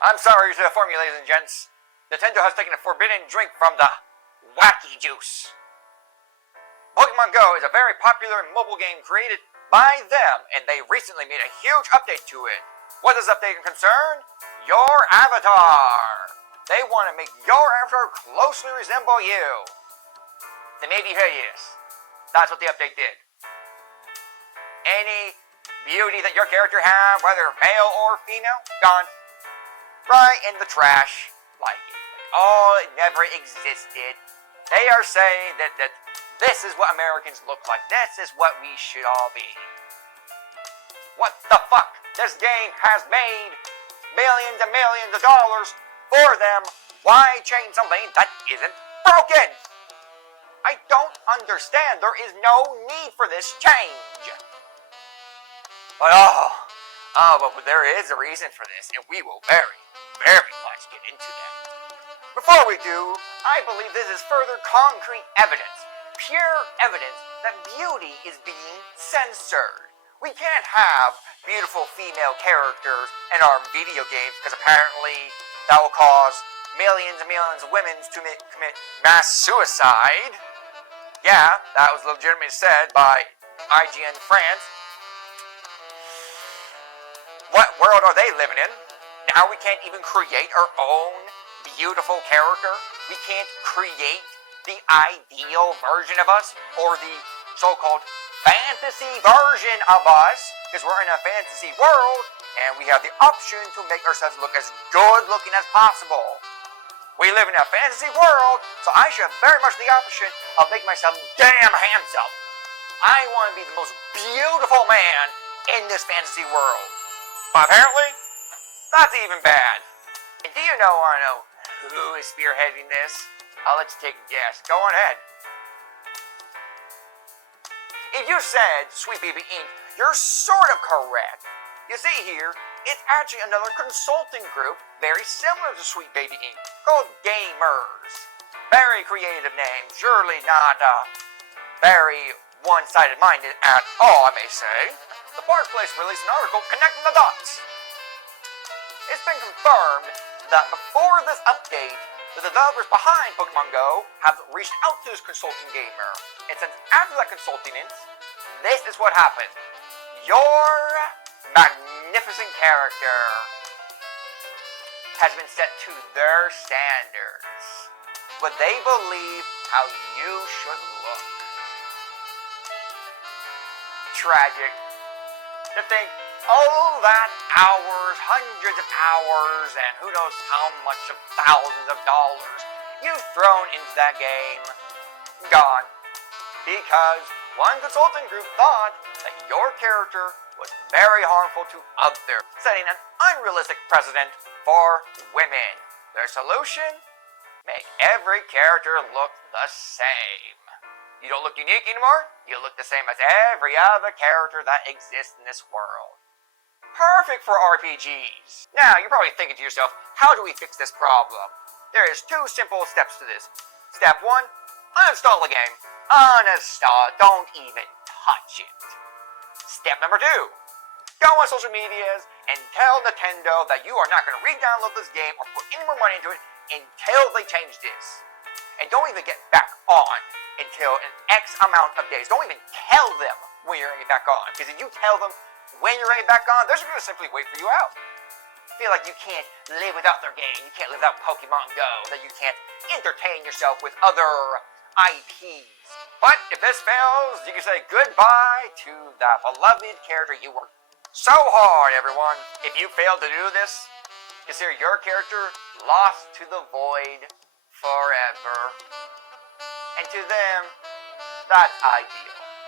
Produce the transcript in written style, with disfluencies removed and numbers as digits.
I'm sorry to inform you, ladies and gents. Nintendo has taken a forbidden drink from the wacky juice. Pokemon Go is a very popular mobile game created by them, and they recently made a huge update to it. What does update concern? Your avatar. They want to make your avatar closely resemble you. They made you hideous. That's what the update did. Any beauty that your character have, whether male or female, gone. Right in the trash. Like it never existed. They are saying that this is what Americans look like. This is what we should all be. What the fuck? This game has made millions and millions of dollars for them. Why change something that isn't broken? I don't understand. There is no need for this change. But but there is a reason for this, and we will very, very much get into that. Before we do, I believe this is further concrete evidence, pure evidence that beauty is being censored. We can't have beautiful female characters in our video games because apparently that will cause millions and millions of women to commit mass suicide. Yeah, that was legitimately said by IGN France. What world are they living in? Now we can't even create our own beautiful character. We can't create the ideal version of us or the so-called fantasy version of us because we're in a fantasy world and we have the option to make ourselves look as good looking as possible. We live in a fantasy world, so I should have very much the option of making myself damn handsome. I want to be the most beautiful man in this fantasy world. But apparently, that's even bad. And do you want to know who is spearheading this? I'll let you take a guess. Go on ahead. If you said Sweet Baby Inc., you're sort of correct. You see here, it's actually another consulting group very similar to Sweet Baby Inc., called Gamers. Very creative name, surely not very one-sided minded at all, I may say. The Marketplace released an article connecting the dots. It's been confirmed that before this update, the developers behind Pokemon Go have reached out to this consulting gamer. And since after that consulting ends, this is what happened. Your magnificent character has been set to their standards. What they believe how you should look. Tragic. To think all that hours, hundreds of hours, and who knows how much of thousands of dollars you've thrown into that game, gone. Because one consulting group thought that your character was very harmful to others, setting an unrealistic precedent for women. Their solution? Make every character look the same. You don't look unique anymore, you look the same as every other character that exists in this world. Perfect for RPGs. Now, you're probably thinking to yourself, how do we fix this problem? There is 2 simple steps to this. Step 1, uninstall the game. Uninstall it, don't even touch it. Step number 2, go on social medias and tell Nintendo that you are not going to re-download this game or put any more money into it until they change this. And don't even get back on until an X amount of days. Don't even tell them when you're going to get back on. Because if you tell them when you're going to get back on, they're just going to simply wait for you out. Feel like you can't live without their game. You can't live without Pokemon Go. That you can't entertain yourself with other IPs. But if this fails, you can say goodbye to that beloved character you worked so hard, everyone. If you fail to do this, consider your character lost to the void forever. And to them, that's ideal.